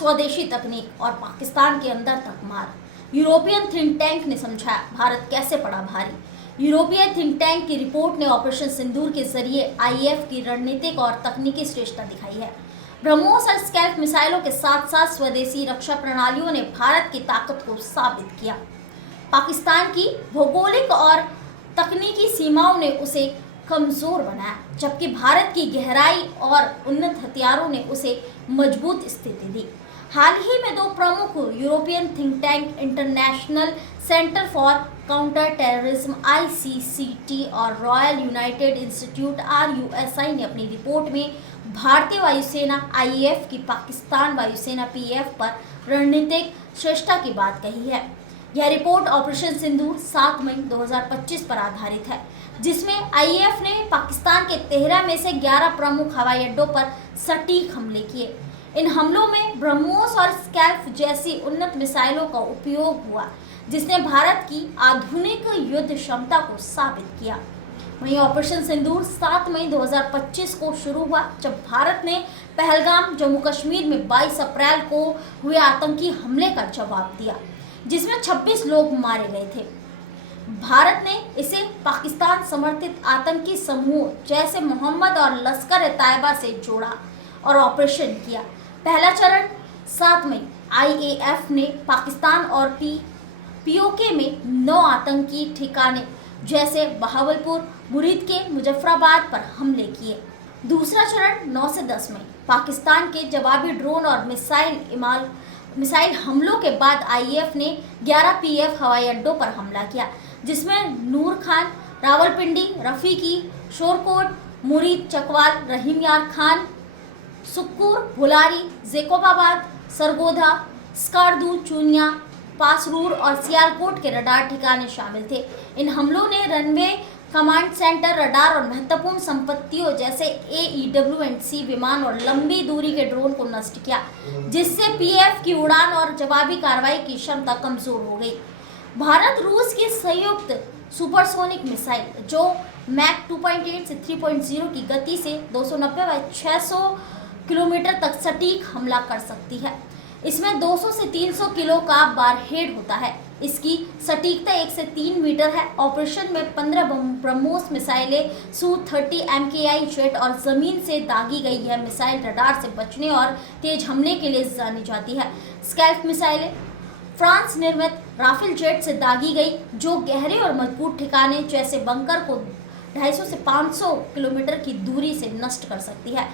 स्वदेशी तकनीक और पाकिस्तान के अंदर तक मार। यूरोपियन थिंक टैंक ने समझाया भारत कैसे पड़ा भारी। यूरोपीय थिंक टैंक की रिपोर्ट ने ऑपरेशन सिंदूर के जरिए आईएफ की रणनीतिक और तकनीकी श्रेष्ठता दिखाई है। ब्रह्मोस और स्कैल्प मिसाइलों के साथ साथ स्वदेशी रक्षा प्रणालियों ने भारत की ताकत को साबित किया। पाकिस्तान की भौगोलिक और तकनीकी सीमाओं ने उसे कमजोर बनाया, जबकि भारत की गहराई और उन्नत हथियारों ने उसे मजबूत स्थिति दी। हाल ही में दो प्रमुख European think tank international centre for counter terrorism ICCT और रॉयल यूनाइटेड इंस्टीट्यूट RUSI ने अपनी रिपोर्ट में भारतीय वायुसेना IAF की पाकिस्तान वायुसेना PAF पर रणनीतिक श्रेष्ठता की बात कही है। यह रिपोर्ट ऑपरेशन सिंदूर 7 मई 2025 पर आधारित है, जिसमें IAF ने पाकिस्तान के 13 में से 11 प्रमुख हवाई अड्डों पर सटीक हमले किए। इन हमलों में ब्रह्मोस और स्कैल्प जैसी उन्नत मिसाइलों का उपयोग हुआ, जिसने भारत की आधुनिक युद्ध क्षमता को साबित किया। वहीं ऑपरेशन सिंदूर 7 मई 2025 को शुरू हुआ, जब भारत ने पहलगाम जम्मू कश्मीर में 22 अप्रैल को हुए आतंकी हमले का जवाब दिया, जिसमें 26 लोग मारे गए थे। भारत ने इसे पाकिस्तान समर्थित आतंकी समूह जैसे मोहम्मद और लश्कर-ए-तैयबा से जोड़ा और ऑपरेशन किया। पहला चरण 7 मई IAF ने पाकिस्तान और POK में 9 आतंकी ठिकाने जैसे बहावलपुर, मुरीद के मुजफ्फराबाद पर हमले किए। दूसरा चरण 9 से 10 मई पाकिस्तान के जवाबी ड्रोन और मिसाइल हमलों के बाद IAF ने 11 PF हवाई अड्डों पर हमला किया, जिसमें नूर खान, रावलपिंडी, रफीकी, शोरकोट, मुरीद, चकवाल, रहीम यार खान, सुक्कुर, भुलारी, जेकोबाबाद, सरगोधा, स्कार्दू, चूनिया, पासरूर और सियालकोट के रडार ठिकाने शामिल थे। इन हमलों ने रनवे, कमांड सेंटर, रडार और महत्वपूर्ण संपत्तियों जैसे AEW&C विमान और लंबी दूरी के ड्रोन को नष्ट किया, जिससे PF की उड़ान और जवाबी कार्रवाई की क्षमता कमजोर हो गई। भारत रूस की संयुक्त सुपरसोनिक मिसाइल जो मैक 2.8 से 3.0 की गति से 290 व 600 किलोमीटर तक सटीक हमला कर सकती है। इसमें 200 से 300 किलो का बारहेड होता है। इसकी सटीकता 1 से 3 मीटर है। ऑपरेशन में 15 ब्रह्मोस मिसाइलें Su-30 MKI जेट और जमीन से दागी गई यह मिसाइल रडार से बचने और तेज हमले के लिए जानी जाती है। स्कैल्प मिसाइलें फ्रांस निर्मित राफेल जेट से दागी गई, जो गहरे और मजबूत ठिकाने जैसे बंकर को 250 से 500 किलोमीटर की दूरी से नष्ट कर सकती है।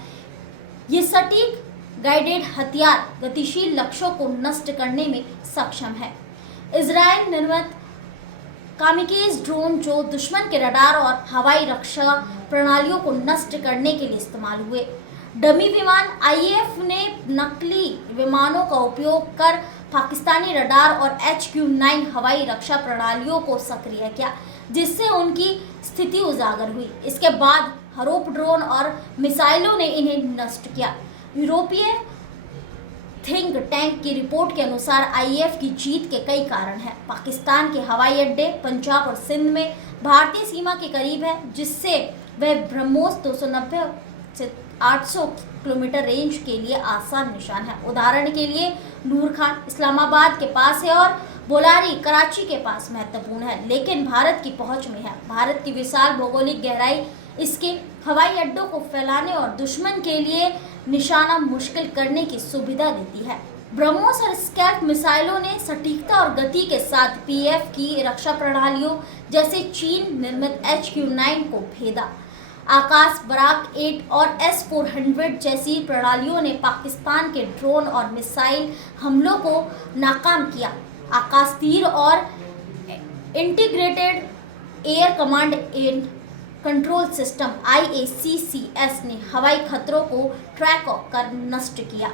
ये सटीक गाइडेड हथियार गतिशील लक्ष्यों को नष्ट करने में सक्षम है। इजराइल निर्मित कामिकेज ड्रोन जो दुश्मन के रडार और हवाई रक्षा प्रणालियों को नष्ट करने के लिए इस्तेमाल हुए। डमी विमान IAF ने नकली विमानों का उपयोग कर पाकिस्तानी रडार और HQ-9 हवाई रक्षा प्रणालियों को सक्रिय किया, जिससे उनकी स्थिति उजागर हुई। इसके बाद हरूप ड्रोन और मिसाइलों ने इन्हें नष्ट किया। यूरोपीय थिंक टैंक की रिपोर्ट के अनुसार IAF की जीत के कई कारण हैं। पाकिस्तान के हवाई अड्डे पंजाब और सिंध में भारतीय सीमा के करीब है, जिससे वह ब्रह्मोस 290 से 800 किलोमीटर रेंज के लिए आसान निशान है। उदाहरण के लिए नूर खान इस्लामाबाद के पास है और बोलारी कराची के पास महत्वपूर्ण है, लेकिन भारत की पहुंच में है। भारत की विशाल भौगोलिक गहराई इसके हवाई अड्डों को फैलाने और दुश्मन के लिए निशाना मुश्किल करने की सुविधा देती है। ब्रह्मोस और स्कैल्प मिसाइलों ने सटीकता और गति के साथ PF की रक्षा प्रणालियों जैसे चीन निर्मित HQ-9 को भेदा। आकाश बराक 8 और S-400 जैसी प्रणालियों ने पाकिस्तान के ड्रोन और मिसाइल हमलों को नाकाम किया। आकाश तीर और integrated air command and control system IACCS ने हवाई खतरों को ट्रैक कर नष्ट किया।